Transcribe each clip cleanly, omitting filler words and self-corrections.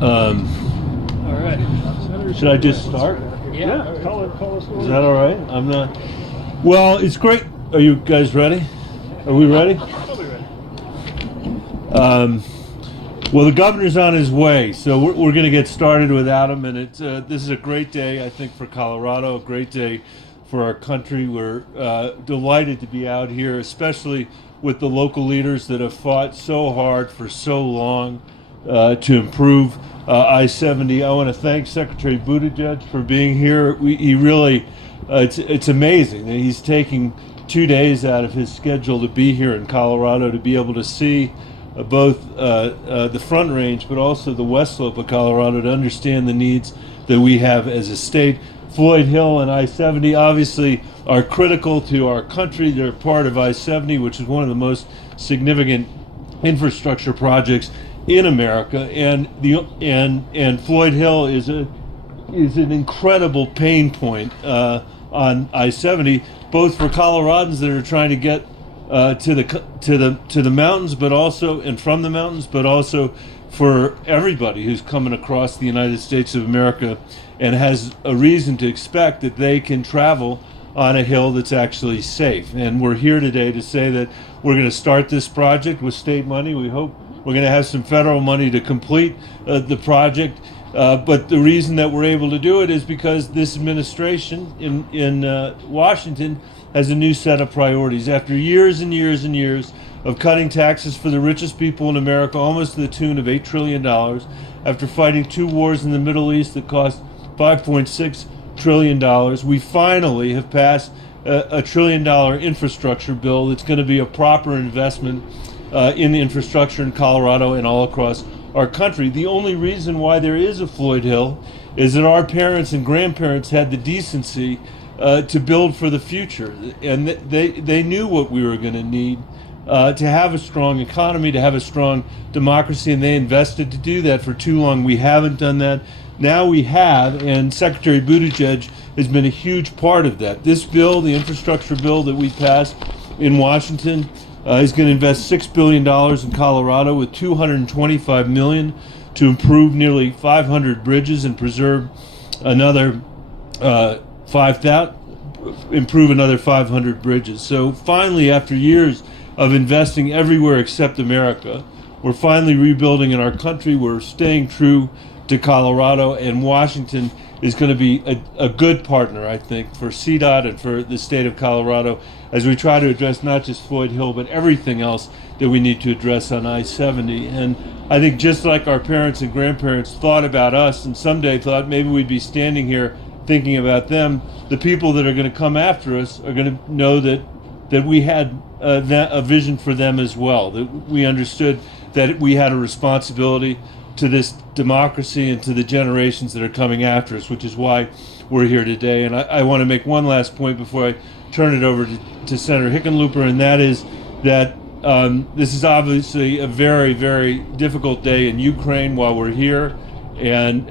All right. Should I just start? Yeah. Call us. Is that all right? I'm not. Well, it's great. Are you guys ready? Are we ready? I'll be ready. Well, the governor's on his way, so we're going to get started without him. And this is a great day, I think, for Colorado. A great day for our country. We're delighted to be out here, especially with the local leaders that have fought so hard for so long to improve I-70. I want to thank Secretary Budej for being here. He really, it's amazing that he's taking 2 days out of his schedule to be here in Colorado to be able to see both the Front Range but also the West Slope of Colorado to understand the needs that we have as a state. Floyd Hill and I-70 obviously are critical to our country. They're part of I-70, which is one of the most significant infrastructure projects in America, and Floyd Hill is an incredible pain point on I-70, both for Coloradans that are trying to get to the mountains, but also and from the mountains, but also for everybody who's coming across the United States of America and has a reason to expect that they can travel on a hill that's actually safe. And we're here today to say that we're going to start this project with state money. We hope we're going to have some federal money to complete the project. But the reason that we're able to do it is because this administration in Washington has a new set of priorities. After years and years and years of cutting taxes for the richest people in America, almost to the tune of $8 trillion, after fighting 2 wars in the Middle East that cost $5.6 trillion, we finally have passed a $1 trillion infrastructure bill that's going to be a proper investment in the infrastructure in Colorado and all across our country. The only reason why there is a Floyd Hill is that our parents and grandparents had the decency to build for the future, and they knew what we were going to need to have a strong economy, to have a strong democracy, and they invested to do that. For too long we haven't done that. Now we have, and Secretary Budej has been a huge part of that. This bill, the infrastructure bill that we passed in Washington, is going to invest $6 billion in Colorado, with $225 million to improve nearly 500 bridges and preserve another 500 bridges. So finally, after years of investing everywhere except America, we're finally rebuilding in our country. We're staying true to Colorado, and Washington is going to be a good partner, I think, for CDOT and for the state of Colorado as we try to address not just Floyd Hill, but everything else that we need to address on I-70. And I think just like our parents and grandparents thought about us and someday thought maybe we'd be standing here thinking about them, the people that are going to come after us are going to know that we had a vision for them as well, that we understood that we had a responsibility to this democracy and to the generations that are coming after us, which is why we're here today. And I want to make one last point before I turn it over to Senator Hickenlooper, and that is that this is obviously a very, very difficult day in Ukraine while we're here, and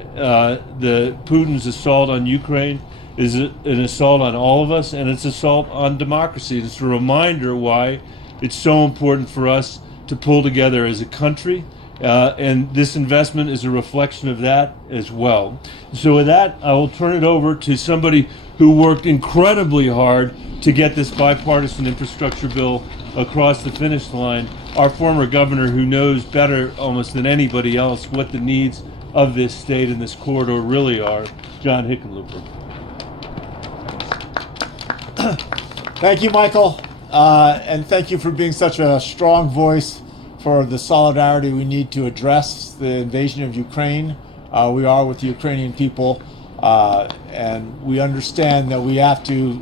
the Putin's assault on Ukraine is an assault on all of us, and it's an assault on democracy. It's a reminder why it's so important for us to pull together as a country. And this investment is a reflection of that as well. So with that, I will turn it over to somebody who worked incredibly hard to get this bipartisan infrastructure bill across the finish line, our former governor, who knows better almost than anybody else what the needs of this state and this corridor really are, John Hickenlooper. Thank you, Michael, and thank you for being such a strong voice for the solidarity we need to address the invasion of Ukraine. We are with the Ukrainian people, and we understand that we have to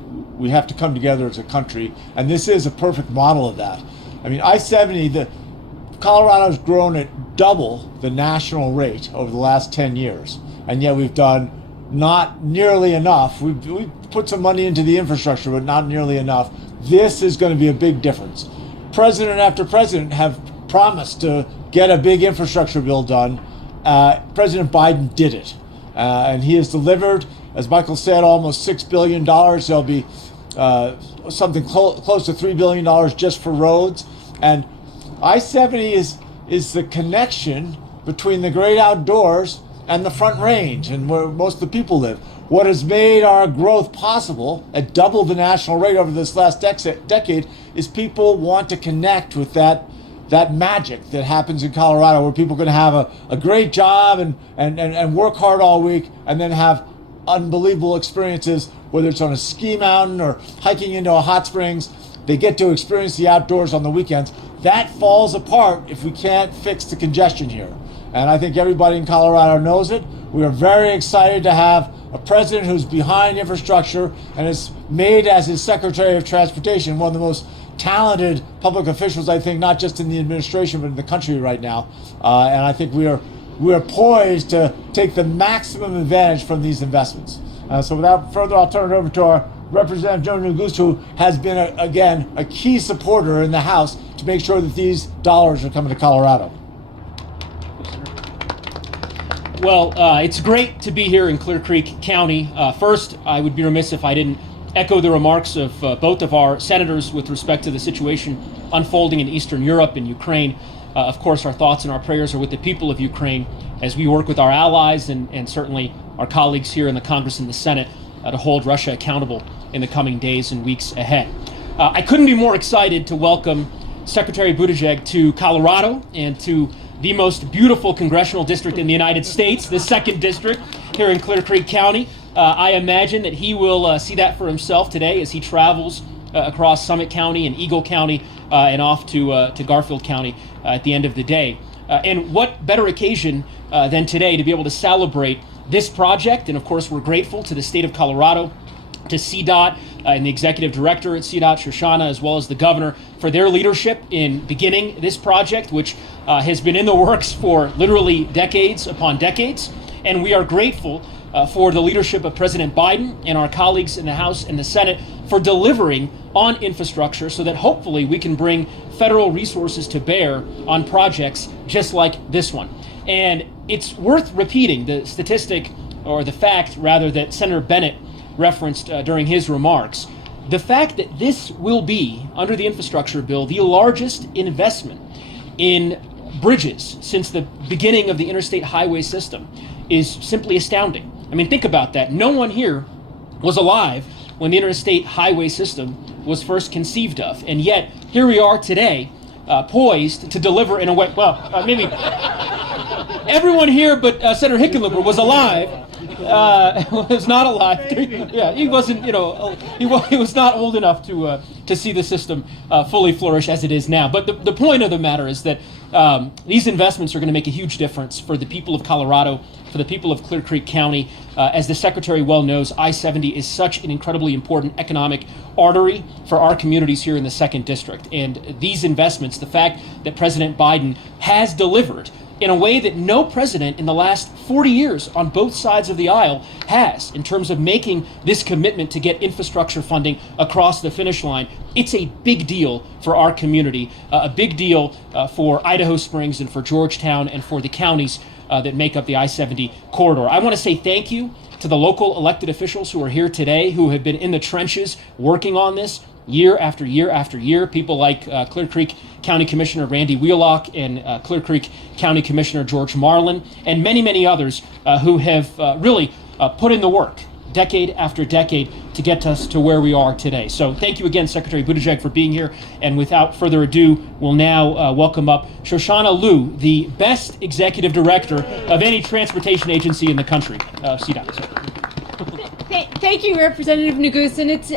come together as a country, and this is a perfect model of that. I mean, I-70, Colorado's grown at double the national rate over the last 10 years, and yet we've done not nearly enough. We've put some money into the infrastructure, but not nearly enough. This is going to be a big difference. President after president have promised to get a big infrastructure bill done. President Biden did it, and he has delivered. As Michael said, almost $6 billion. There'll be something close to $3 billion just for roads. And I-70 is the connection between the great outdoors and the Front Range and where most of the people live. What has made our growth possible at double the national rate over this last decade is people want to connect with that magic that happens in Colorado, where people can have a great job and work hard all week and then have unbelievable experiences, whether it's on a ski mountain or hiking into a hot springs. They get to experience the outdoors on the weekends. That falls apart if we can't fix the congestion here. And I think everybody in Colorado knows it. We are very excited to have a president who's behind infrastructure and has made as his Secretary of Transportation one of the most talented public officials, I think, not just in the administration, but in the country right now. And I think we are poised to take the maximum advantage from these investments. So without further, I'll turn it over to our Representative Joe Neguse, who has been, again, a key supporter in the House to make sure that these dollars are coming to Colorado. Well, it's great to be here in Clear Creek County. First, I would be remiss if I didn't echo the remarks of both of our senators with respect to the situation unfolding in Eastern Europe and Ukraine. Of course, our thoughts and our prayers are with the people of Ukraine as we work with our allies and certainly our colleagues here in the Congress and the Senate to hold Russia accountable in the coming days and weeks ahead. I couldn't be more excited to welcome Secretary Budej to Colorado and to the most beautiful congressional district in the United States, the 2nd District here in Clear Creek County. I imagine that he will see that for himself today as he travels across Summit County and Eagle County and off to Garfield County at the end of the day. And what better occasion than today to be able to celebrate this project. And of course, we're grateful to the state of Colorado, to CDOT and the executive director at CDOT, Shoshana, as well as the governor, for their leadership in beginning this project, which has been in the works for literally decades upon decades. And we are grateful for the leadership of President Biden and our colleagues in the House and the Senate for delivering on infrastructure so that hopefully we can bring federal resources to bear on projects just like this one. And it's worth repeating the statistic, or the fact rather, that Senator Bennett referenced during his remarks. The fact that this will be, under the infrastructure bill, the largest investment in bridges since the beginning of the interstate highway system is simply astounding. I mean, think about that. No one here was alive when the interstate highway system was first conceived of. And yet, here we are today, poised to deliver in a way, maybe everyone here but Senator Hickenlooper was alive. Was not alive. Yeah, he wasn't. He was not old enough to see the system fully flourish as it is now. But the point of the matter is that these investments are going to make a huge difference for the people of Colorado, for the people of Clear Creek County. As the Secretary well knows, I-70 is such an incredibly important economic artery for our communities here in the 2nd District. And these investments, the fact that President Biden has delivered in a way that no president in the last 40 years on both sides of the aisle has, in terms of making this commitment to get infrastructure funding across the finish line. It's a big deal for our community, a big deal for Idaho Springs and for Georgetown and for the counties that make up the I-70 corridor. I want to say thank you to the local elected officials who are here today, who have been in the trenches working on this year after year after year. People like Clear Creek County Commissioner Randy Wheelock and Clear Creek County Commissioner George Marlin, and many, many others who have really put in the work decade after decade to get us to where we are today. So thank you again, Secretary Budej, for being here. And without further ado, we'll now welcome up Shoshana Liu, the best executive director of any transportation agency in the country, CDOT. Thank you, Representative Neguse. And it's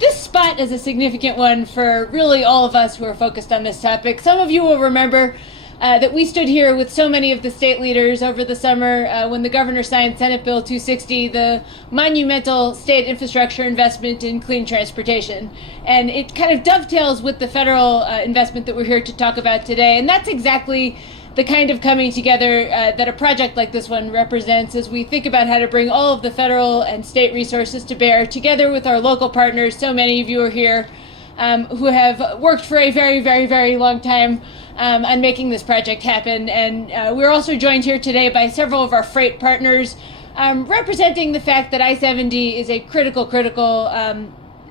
this spot is a significant one for really all of us who are focused on this topic. Some of you will remember that we stood here with so many of the state leaders over the summer when the governor signed Senate Bill 260, the monumental state infrastructure investment in clean transportation. And it kind of dovetails with the federal investment that we're here to talk about today. And that's exactly the kind of coming together that a project like this one represents as we think about how to bring all of the federal and state resources to bear, together with our local partners. So many of you are here who have worked for a very, very, very long time on making this project happen. And we're also joined here today by several of our freight partners, representing the fact that I-70 is a critical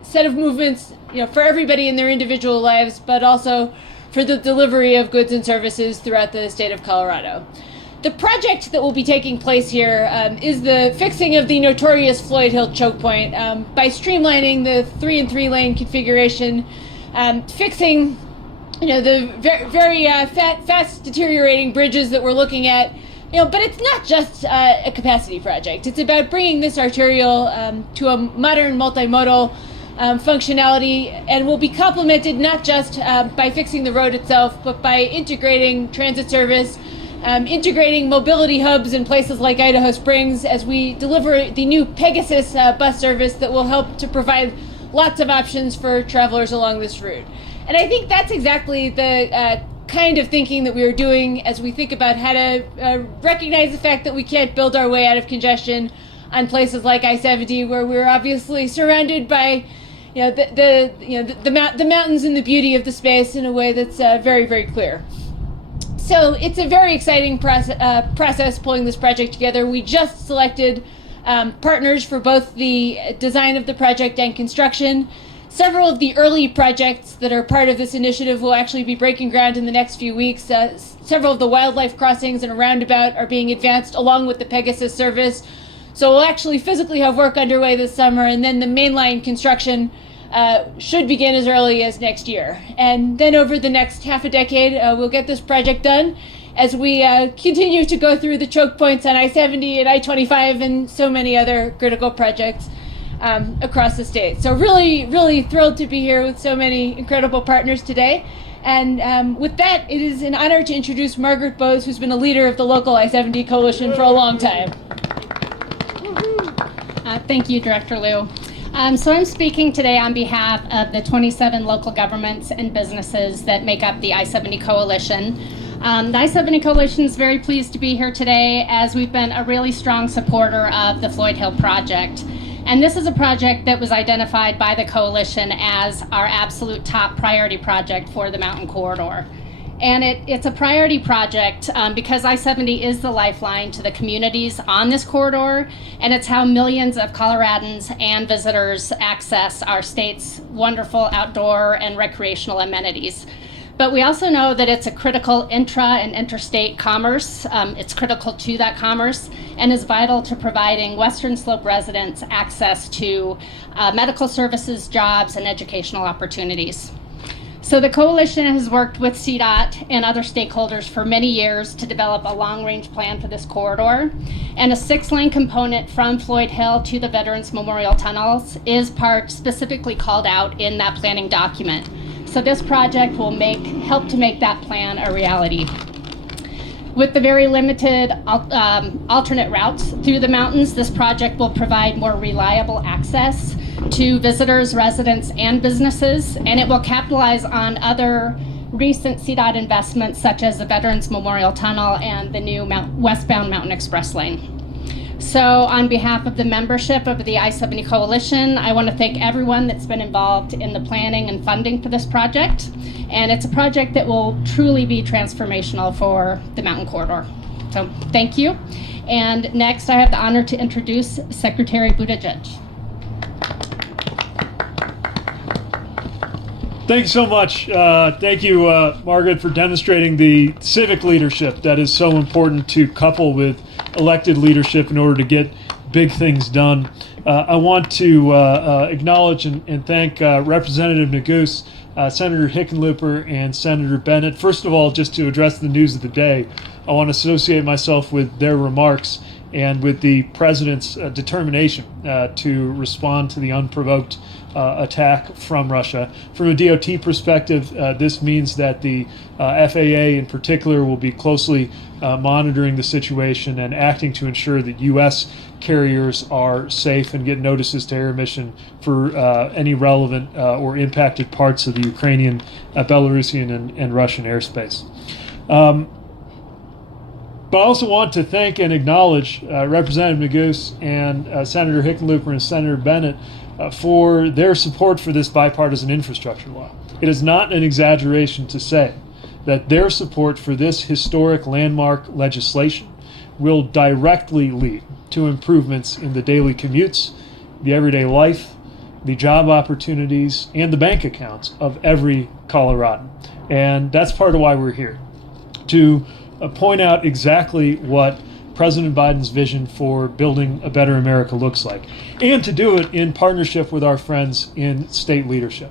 set of movements, for everybody in their individual lives, but also for the delivery of goods and services throughout the state of Colorado. The project that will be taking place here is the fixing of the notorious Floyd Hill choke point by streamlining the 3 and 3 lane configuration, fixing the very fast deteriorating bridges that we're looking at. But it's not just a capacity project. It's about bringing this arterial to a modern multimodal functionality, and will be complemented not just by fixing the road itself, but by integrating transit service, integrating mobility hubs in places like Idaho Springs as we deliver the new Pegasus bus service that will help to provide lots of options for travelers along this route. And I think that's exactly the kind of thinking that we are doing as we think about how to recognize the fact that we can't build our way out of congestion on places like I-70, where we're obviously surrounded by the mountains and the beauty of the space in a way that's very, very clear. So it's a very exciting process pulling this project together. We just selected partners for both the design of the project and construction. Several of the early projects that are part of this initiative will actually be breaking ground in the next few weeks. Several of the wildlife crossings and a roundabout are being advanced along with the Pegasus service. So we'll actually physically have work underway this summer, and then the mainline construction should begin as early as next year. And then over the next half a decade, we'll get this project done as we continue to go through the choke points on I-70 and I-25 and so many other critical projects across the state. So really, really thrilled to be here with so many incredible partners today. And with that, it is an honor to introduce Margaret Bose, who's been a leader of the local I-70 coalition for a long time. Thank you, Director Liu. So I'm speaking today on behalf of the 27 local governments and businesses that make up the I-70 Coalition. The I-70 Coalition is very pleased to be here today, as we've been a really strong supporter of the Floyd Hill project. And this is a project that was identified by the Coalition as our absolute top priority project for the Mountain Corridor. And it's a priority project because I-70 is the lifeline to the communities on this corridor, and it's how millions of Coloradans and visitors access our state's wonderful outdoor and recreational amenities. But we also know that it's a critical intra and interstate commerce. It's critical to that commerce and is vital to providing Western Slope residents access to medical services, jobs, and educational opportunities. So the Coalition has worked with CDOT and other stakeholders for many years to develop a long-range plan for this corridor. And a 6-lane component from Floyd Hill to the Veterans Memorial Tunnels is part specifically called out in that planning document. So this project will help to make that plan a reality. With the very limited alternate routes through the mountains, this project will provide more reliable access to visitors, residents, and businesses, and it will capitalize on other recent CDOT investments such as the Veterans Memorial Tunnel and the new westbound Mountain Express lane. So on behalf of the membership of the I-70 Coalition, I want to thank everyone that's been involved in the planning and funding for this project. And it's a project that will truly be transformational for the Mountain Corridor. So thank you. And next, I have the honor to introduce Secretary Budej. Thank you so much. Thank you, Margaret, for demonstrating the civic leadership that is so important to couple with elected leadership in order to get big things done. I want to acknowledge and thank Representative Neguse, Senator Hickenlooper, and Senator Bennett. First of all, just to address the news of the day, I want to associate myself with their remarks and with the President's determination to respond to the unprovoked attack from Russia. From a DOT perspective, this means that the FAA in particular will be closely monitoring the situation and acting to ensure that U.S. carriers are safe and get notices to air emission for any relevant or impacted parts of the Ukrainian, Belarusian, and Russian airspace. But I also want to thank and acknowledge Representative Neguse and Senator Hickenlooper and Senator Bennett for their support for this bipartisan infrastructure law. It is not an exaggeration to say that their support for this historic landmark legislation will directly lead to improvements in the daily commutes, the everyday life, the job opportunities, and the bank accounts of every Coloradan. And that's part of why we're here, to point out exactly what President Biden's vision for building a better America looks like, and to do it in partnership with our friends in state leadership.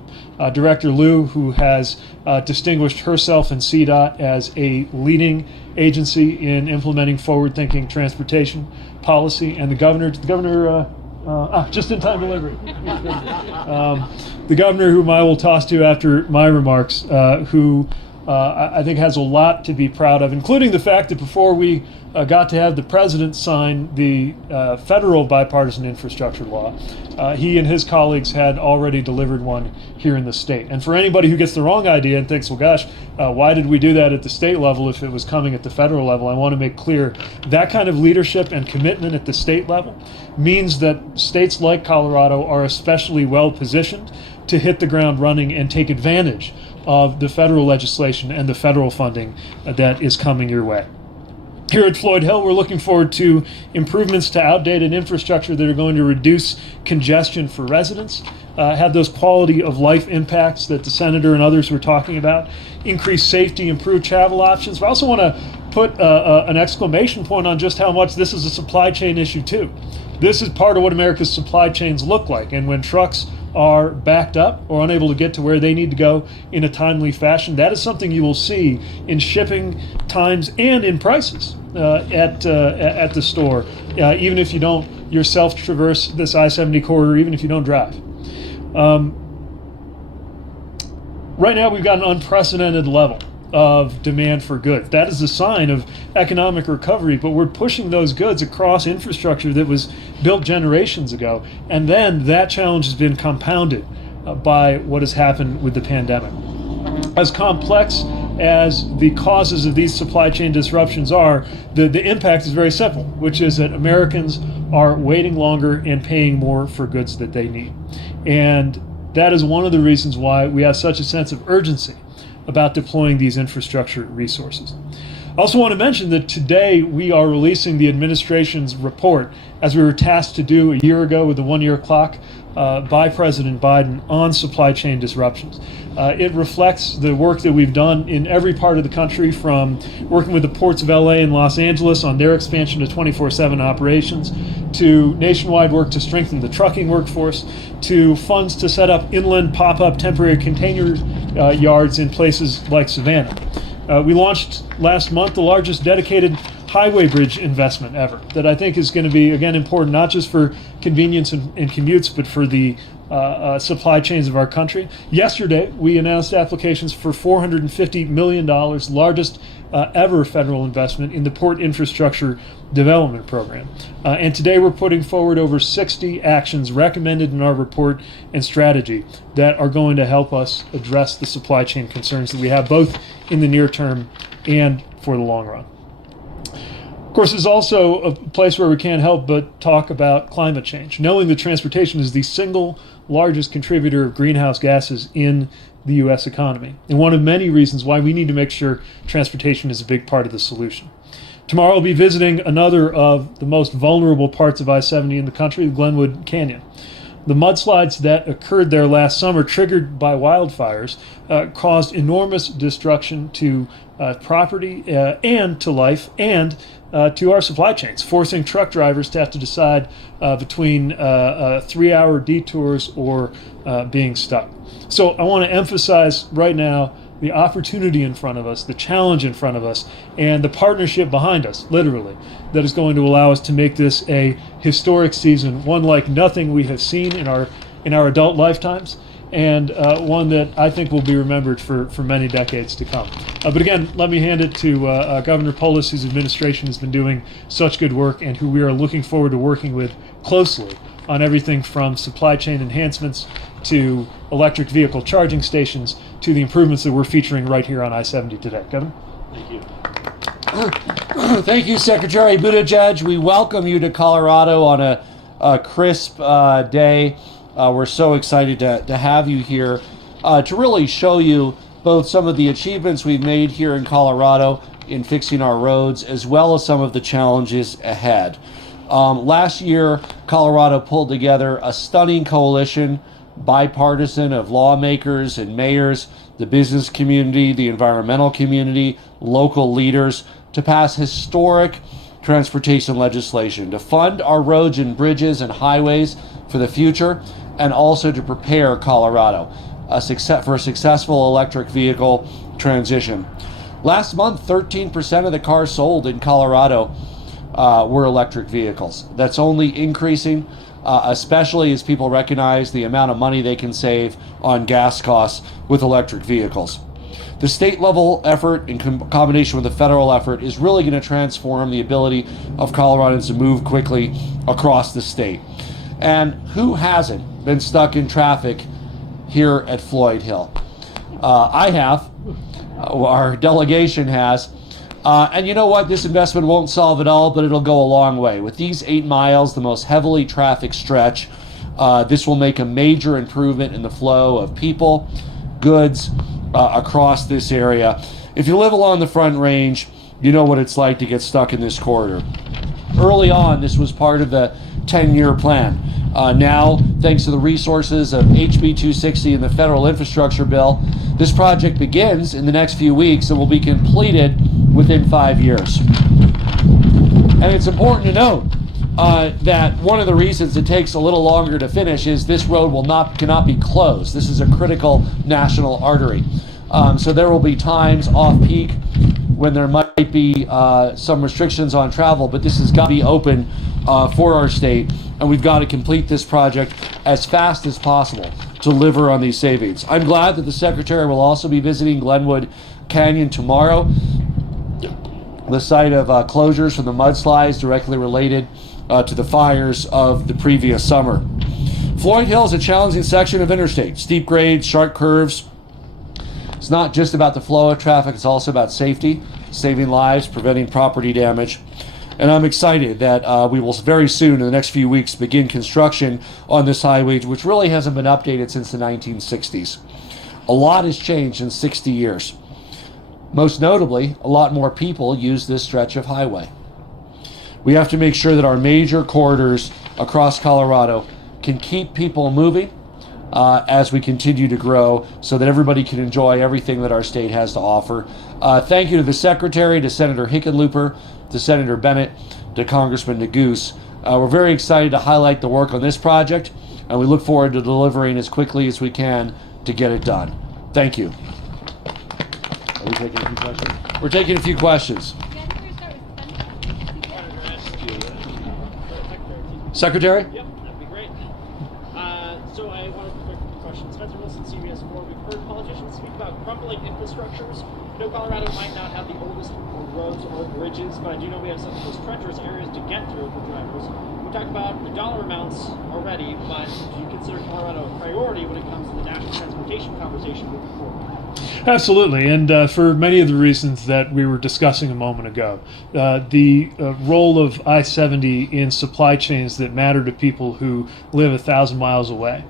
Director Liu, who has distinguished herself and CDOT as a leading agency in implementing forward-thinking transportation policy, and the governor, just-in-time delivery. The governor, whom I will toss to after my remarks, who I think has a lot to be proud of, including the fact that before we got to have the president sign the federal bipartisan infrastructure law, he and his colleagues had already delivered one here in the state. And for anybody who gets the wrong idea and thinks, well, gosh, why did we do that at the state level if it was coming at the federal level? I want to make clear that kind of leadership and commitment at the state level means that states like Colorado are especially well positioned to hit the ground running and take advantage of the federal legislation and the federal funding that is coming your way. Here at Floyd Hill, we're looking forward to improvements to outdated infrastructure that are going to reduce congestion for residents, have those quality of life impacts that the senator and others were talking about, increase safety, improve travel options. We also want to put an exclamation point on just how much this is a supply chain issue too. This is part of what America's supply chains look like, and when trucks are backed up or unable to get to where they need to go in a timely fashion, that is something you will see in shipping times and in prices at the store, even if you don't yourself traverse this I-70 corridor, even if you don't drive. Right now we've got an unprecedented level of demand for goods. That is a sign of economic recovery, but we're pushing those goods across infrastructure that was built generations ago, and then that challenge has been compounded by what has happened with the pandemic. As complex as the causes of these supply chain disruptions are, the impact is very simple, which is that Americans are waiting longer and paying more for goods that they need. And that is one of the reasons why we have such a sense of urgency about deploying these infrastructure resources. I also want to mention that today we are releasing the administration's report, as we were tasked to do a year ago with the one-year clock by President Biden on supply chain disruptions. It reflects the work that we've done in every part of the country, from working with the ports of LA and Los Angeles on their expansion to 24/7 operations, to nationwide work to strengthen the trucking workforce, to funds to set up inland pop-up temporary container yards in places like Savannah. We launched last month the largest dedicated highway bridge investment ever, that I think is going to be, again, important not just for convenience and commutes, but for the supply chains of our country. Yesterday, we announced applications for $450 million, largest ever federal investment in the Port Infrastructure Development Program. And today we're putting forward over 60 actions recommended in our report and strategy that are going to help us address the supply chain concerns that we have, both in the near term and for the long run. Of course, there's also a place where we can't help but talk about climate change, knowing that transportation is the single largest contributor of greenhouse gases in the U.S. economy, and one of many reasons why we need to make sure transportation is a big part of the solution. Tomorrow I'll be visiting another of the most vulnerable parts of I-70 in the country, the Glenwood Canyon. The mudslides that occurred there last summer, triggered by wildfires, caused enormous destruction to property and to life and to our supply chains, forcing truck drivers to have to decide between 3-hour detours or being stuck. So I want to emphasize right now the opportunity in front of us, the challenge in front of us, and the partnership behind us, literally, that is going to allow us to make this a historic season, one like nothing we have seen in our adult lifetimes, and one that I think will be remembered for many decades to come. But again, let me hand it to Governor Polis, whose administration has been doing such good work and who we are looking forward to working with closely on everything from supply chain enhancements to electric vehicle charging stations to the improvements that we're featuring right here on I-70 today. Governor? Thank you. Thank you, Secretary Budej. We welcome you to Colorado on a crisp day. We're so excited to have you here to really show you both some of the achievements we've made here in Colorado in fixing our roads, as well as some of the challenges ahead. Last year, Colorado pulled together a stunning coalition, bipartisan, of lawmakers and mayors, the business community, the environmental community, local leaders, to pass historic transportation legislation to fund our roads and bridges and highways for the future, and also to prepare Colorado for a successful electric vehicle transition. Last month, 13% of the cars sold in Colorado were electric vehicles. That's only increasing, especially as people recognize the amount of money they can save on gas costs with electric vehicles. The state level effort in combination with the federal effort is really going to transform the ability of Coloradans to move quickly across the state. And who hasn't been stuck in traffic here at Floyd Hill? I have. Our delegation has. And you know what? This investment won't solve it all, but it'll go a long way. With these 8 miles, the most heavily trafficked stretch, this will make a major improvement in the flow of people, goods, across this area. If you live along the Front Range, you know what it's like to get stuck in this corridor. Early on, this was part of the 10-year plan. Now, thanks to the resources of HB 260 and the federal infrastructure bill, this project begins in the next few weeks and will be completed within 5 years. And it's important to note that one of the reasons it takes a little longer to finish is this road cannot be closed. This is a critical national artery. So there will be times off-peak when there might be some restrictions on travel, but this has got to be open for our state, and we've got to complete this project as fast as possible to deliver on these savings. I'm glad that the Secretary will also be visiting Glenwood Canyon tomorrow, the site of closures from the mudslides directly related to the fires of the previous summer. Floyd Hill is a challenging section of interstate. Steep grades, sharp curves. It's not just about the flow of traffic, it's also about safety, saving lives, preventing property damage. And I'm excited that we will very soon, in the next few weeks, begin construction on this highway, which really hasn't been updated since the 1960s. A lot has changed in 60 years. Most notably, a lot more people use this stretch of highway. We have to make sure that our major corridors across Colorado can keep people moving as we continue to grow, so that everybody can enjoy everything that our state has to offer. Thank you to the Secretary, to Senator Hickenlooper, to Senator Bennett, to Congressman Neguse. We're very excited to highlight the work on this project, and we look forward to delivering as quickly as we can to get it done. Thank you. Are we taking a few questions? We're taking a few questions. Secretary? Yep, that'd be great. So I wanted to quick question. Spencer Wilson, CBS 4. We've heard politicians speak about crumbling infrastructures. I know Colorado might not have the oldest roads or bridges, but I do know we have some of those treacherous areas to get through for drivers. We talked about the dollar amounts already, but do you consider Colorado a priority when it comes to the national transportation conversation moving forward? Absolutely, and for many of the reasons that we were discussing a moment ago. The role of I-70 in supply chains that matter to people who live 1,000 miles away.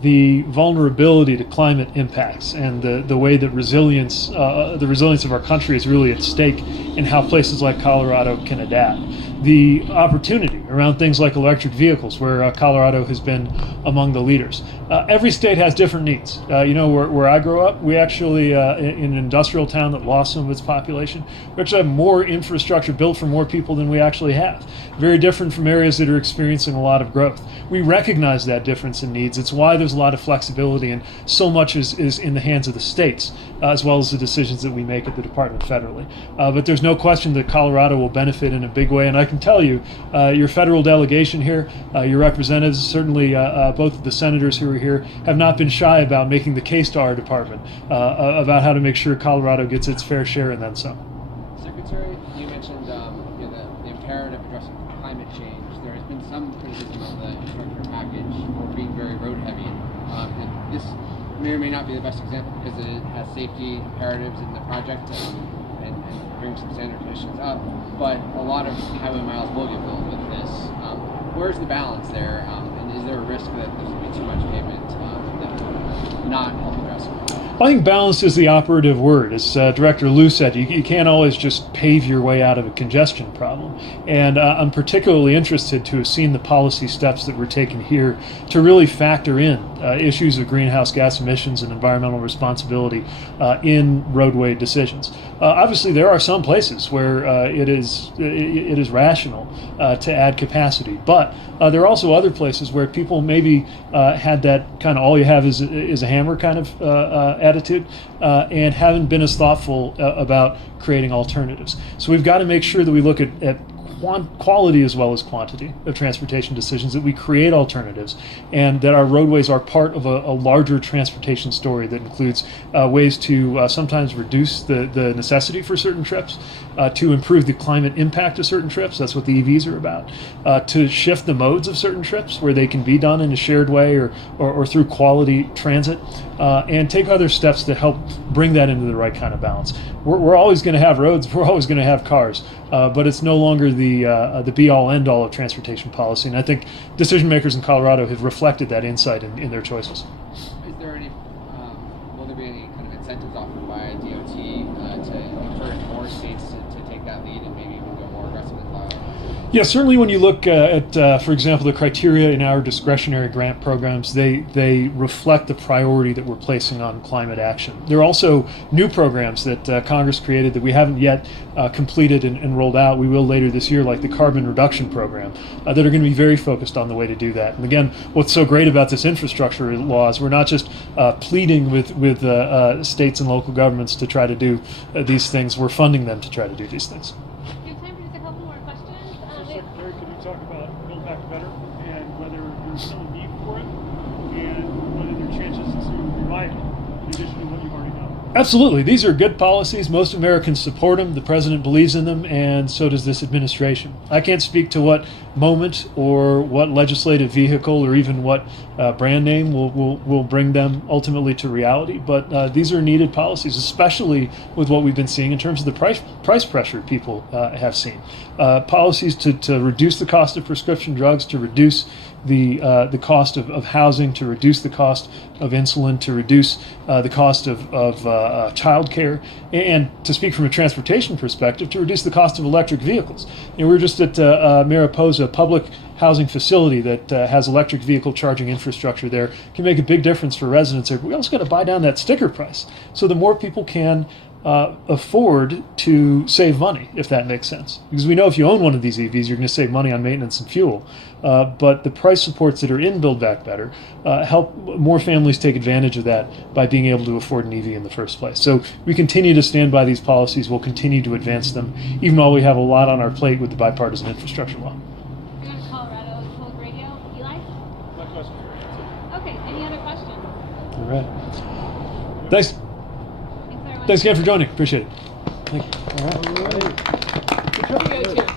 The vulnerability to climate impacts and the way that the resilience of our country is really at stake in how places like Colorado can adapt. The opportunity around things like electric vehicles, where Colorado has been among the leaders. Every state has different needs. Where I grew up, we actually, in an industrial town that lost some of its population, we actually have more infrastructure built for more people than we actually have. Very different from areas that are experiencing a lot of growth. We recognize that difference in needs. It's why there's a lot of flexibility, and so much is in the hands of the states, as well as the decisions that we make at the department federally. But there's no question that Colorado will benefit in a big way, and I can tell you, your federal delegation here, your representatives, certainly both of the senators who are here, have not been shy about making the case to our department about how to make sure Colorado gets its fair share and then some. Secretary, you mentioned the imperative addressing climate change. There has been some criticism of the infrastructure package for being very road heavy. And this may or may not be the best example because it has safety imperatives in the project and bring some standard conditions up, but a lot of highway miles will get built with this. Where's the balance there, and is there a risk that there's going to be too much pavement that not help address it? I think balance is the operative word. As Director Liu said, you can't always just pave your way out of a congestion problem. And I'm particularly interested to have seen the policy steps that were taken here to really factor in issues of greenhouse gas emissions and environmental responsibility in roadway decisions. Obviously, there are some places where it is rational to add capacity, but there are also other places where people maybe had that kind of all you have is a hammer kind of attitude and haven't been as thoughtful about creating alternatives. So we've got to make sure that we look at quality as well as quantity of transportation decisions, that we create alternatives, and that our roadways are part of a larger transportation story that includes ways to sometimes reduce the necessity for certain trips, to improve the climate impact of certain trips. That's what the EVs are about. To shift the modes of certain trips where they can be done in a shared way or through quality transit, and take other steps to help bring that into the right kind of balance. We're always going to have roads, we're always going to have cars, but it's no longer the be-all, end-all of transportation policy. And I think decision makers in Colorado have reflected that insight in their choices. Is there any, will there be any kind of incentives offered by DOT to encourage more states to take that lead and maybe even go more aggressive in Colorado? Yeah, certainly when you look at, for example, the criteria in our discretionary grant programs, they reflect the priority that we're placing on climate action. There are also new programs that Congress created that we haven't yet completed and rolled out. We will later this year, like the carbon reduction program, that are going to be very focused on the way to do that. And again, what's so great about this infrastructure law is we're not just pleading with states and local governments to try to do these things, we're funding them to try to do these things. We have time for just a couple more questions. Secretary, could you talk about Build Back Better and whether there's still a need for it and whether there are chances to revive it in addition to what you've already done? Absolutely. These are good policies. Most Americans support them. The president believes in them, and so does this administration. I can't speak to what moment or what legislative vehicle or even what brand name will bring them ultimately to reality, but these are needed policies, especially with what we've been seeing in terms of the price pressure people have seen. Policies to reduce the cost of prescription drugs, to reduce the cost of housing, to reduce the cost of insulin, to reduce the cost of childcare, and to speak from a transportation perspective, to reduce the cost of electric vehicles. We were just at Mariposa, a public housing facility that has electric vehicle charging infrastructure there, can make a big difference for residents there. But we also got to buy down that sticker price so the more people can afford to save money, if that makes sense. Because we know if you own one of these EVs, you're going to save money on maintenance and fuel. But the price supports that are in Build Back Better help more families take advantage of that by being able to afford an EV in the first place. So we continue to stand by these policies. We'll continue to advance them, even though we have a lot on our plate with the bipartisan infrastructure law. We're going to Colorado Public Radio. Eli? My question. Okay, any other questions? All right. Thanks. Thanks, everyone. Thanks again for joining. Appreciate it. Thank you. All right.